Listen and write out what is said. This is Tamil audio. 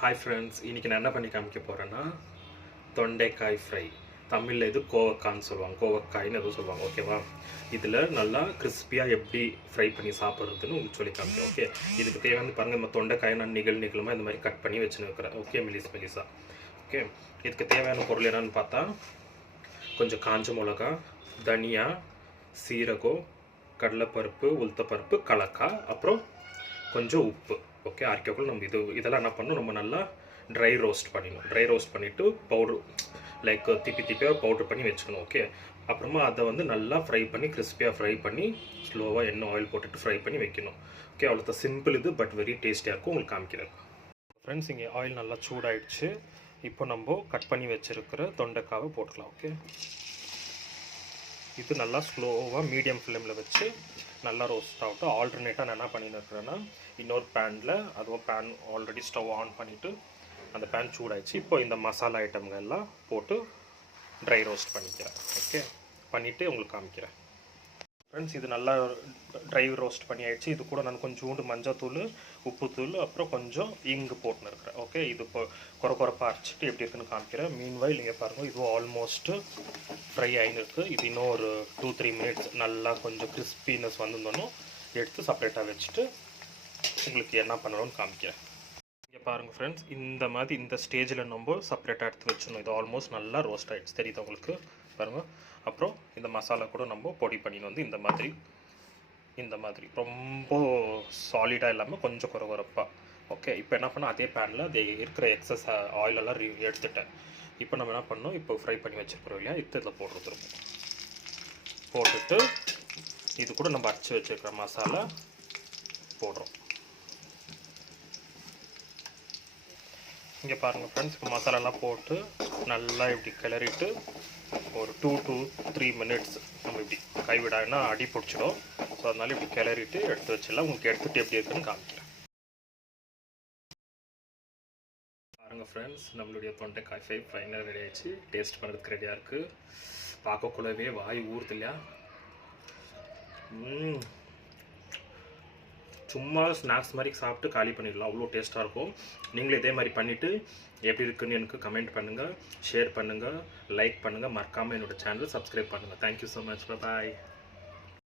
ஹாய் ஃப்ரெண்ட்ஸ், இன்றைக்கி நான் என்ன பண்ணி காமிக்க போகிறேன்னா தொண்டைக்காய் ஃப்ரை. தமிழில் இது கோவக்கான்னு சொல்லுவாங்க, கோவக்காய்னு எதுவும் சொல்லுவாங்க. ஓகேவா? இதில் நல்லா கிறிஸ்பியாக எப்படி ஃப்ரை பண்ணி சாப்பிட்றதுன்னு உங்களுக்கு சொல்லி காமிக்கிறேன். ஓகே, இதுக்கு தேவையான பாருங்கள், நம்ம தொண்டைக்காயை நான் நிகழ்மாக இந்த மாதிரி கட் பண்ணி வச்சுன்னு இருக்கிறேன். ஓகே, மெலிசா. ஓகே, இதுக்கு தேவையான பொருள் என்னென்னு பார்த்தா கொஞ்சம் காஞ்ச மிளகா, தனியா, சீரகம், கடலைப்பருப்பு, உளுத்தப்பருப்பு, கலக்காய், அப்புறம் கொஞ்சம் உப்பு. ஓகே, அரைக்கக்குள்ள நம்ம இதெல்லாம் என்ன பண்ணணும், நம்ம நல்லா ட்ரை ரோஸ்ட் பண்ணிடணும். ட்ரை ரோஸ்ட் பண்ணிவிட்டு பவுட்ரு லைக் திப்பியாக பவுட்ரு பண்ணி வச்சுக்கணும். ஓகே, அப்புறமா அதை வந்து நல்லா ஃப்ரை பண்ணி கிறிஸ்பியாக ஃப்ரை பண்ணி ஸ்லோவாக எண்ணெய் ஆயில் போட்டுட்டு ஃப்ரை பண்ணி வைக்கணும். ஓகே, அவ்வளோதான் சிம்பிள் இது, பட் வெரி டேஸ்டியாக இருக்கும். உங்களுக்கு காமிக்கிறேன் ஃப்ரெண்ட்ஸ். இங்கே ஆயில் நல்லா சூடாயிடுச்சு. இப்போ நம்ம கட் பண்ணி வச்சுருக்கிற தொண்டைக்காவை போட்டுக்கலாம். ஓகே, இது நல்லா ஸ்லோவாக மீடியம் ஃப்ளேமில் வச்சு நல்லா ரோஸ்ட் ஆகட்டும். ஆல்டர்னேட்டாக நான் என்ன பண்ணின்னு இருக்கிறேன்னா, இன்னொரு பேனில் அதுவும் பேன் ஆல்ரெடி ஸ்டவ் ஆன் பண்ணிவிட்டு அந்த பேன் சூடாகிடுச்சு. இப்போ இந்த மசாலா ஐட்டம்கள் எல்லாம் போட்டு ட்ரை ரோஸ்ட் பண்ணிக்கிறேன். ஓகே, பண்ணிவிட்டு உங்களுக்கு காமிக்கிறேன் ஃப்ரெண்ட்ஸ். இது நல்லா ட்ரை ரோஸ்ட் பண்ணி ஆகிடுச்சு. இது கூட நான் கொஞ்சோண்டு மஞ்சத்தூள், உப்புத்தூள், அப்புறம் கொஞ்சம் இங்கு போட்டுன்னு இருக்கிறேன். ஓகே, இது இப்போ குறைப்பாக அரைச்சிட்டு எப்படி இருக்குன்னு காமிக்கிறேன். மீன்வாயில் நீங்கள் பாருங்கள், இதுவும் ஆல்மோஸ்ட்டு ஃப்ரை ஆகின்னு இருக்குது. இது இன்னும் ஒரு 2-3 மினிட்ஸ் நல்லா கொஞ்சம் கிறிஸ்பினஸ் வந்துருந்தோன்னும் எடுத்து செப்பரேட்டாக வச்சுட்டு உங்களுக்கு என்ன பண்ணணும்னு காமிக்கிறேன். இங்கே பாருங்கள் ஃப்ரெண்ட்ஸ், இந்த மாதிரி இந்த ஸ்டேஜில் நம்ம செப்பரேட்டாக எடுத்து வச்சிடணும். இது ஆல்மோஸ்ட் நல்லா ரோஸ்ட் ஆகிடுச்சு, தெரியுது உங்களுக்கு பாருங்கள். அப்புறம் இந்த மசாலா கூட நம்ம பொடி பண்ணின்னு வந்து இந்த மாதிரி ரொம்ப சாலிடாக இல்லாமல் கொஞ்சம் குறைப்பாக. ஓகே, இப்போ என்ன பண்ணால் அதே பேனில் அது இருக்கிற எக்ஸஸ் ஆயிலெல்லாம் எடுத்துட்டேன். இப்போ நம்ம என்ன பண்ணோம், இப்போ ஃப்ரை பண்ணி வச்சுருக்கிறோம் இல்லையா, இதில் போடுறது போட்டுட்டு இது கூட நம்ம அரைச்சி வச்சுருக்கிற மசாலா போடுறோம். இங்கே பாருங்கள் ஃப்ரெண்ட்ஸ், இப்போ மசாலாலாம் போட்டு நல்லா இப்படி கிளறிட்டு ஒரு 2 to 3 மினிட்ஸ் நம்ம இப்படி கைவிடாதுன்னா அடி பிடிச்சிடும். ஸோ அதனால இப்படி கிளறிட்டு எடுத்து வச்சிடலாம். உங்களுக்கு எடுத்துகிட்டு எப்படி இருக்குன்னு காமிக்கிறேன் பாருங்கள் ஃப்ரெண்ட்ஸ். நம்மளுடைய தொண்டைக்காய் ஃப்ரை ஃபைனல் ரெடி ஆகிடுச்சு. டேஸ்ட் பண்ணுறதுக்கு ரெடியாக இருக்குது. பார்க்கக்குள்ளவே வாய் ஊறுது இல்லையா? சும்மா ஸ்நாக்ஸ் மாதிரி சாப்பிட்டு காலி பண்ணிடலாம், அவ்வளோ டேஸ்ட்டாக இருக்கும். நீங்களும் இதே மாதிரி பண்ணிவிட்டு எப்படி இருக்குன்னு எனக்கு கமெண்ட் பண்ணுங்கள், ஷேர் பண்ணுங்கள், லைக் பண்ணுங்கள். மறக்காமல் என்னோடய சேனல் சப்ஸ்கிரைப் பண்ணுங்கள். Thank you so much. பாய்.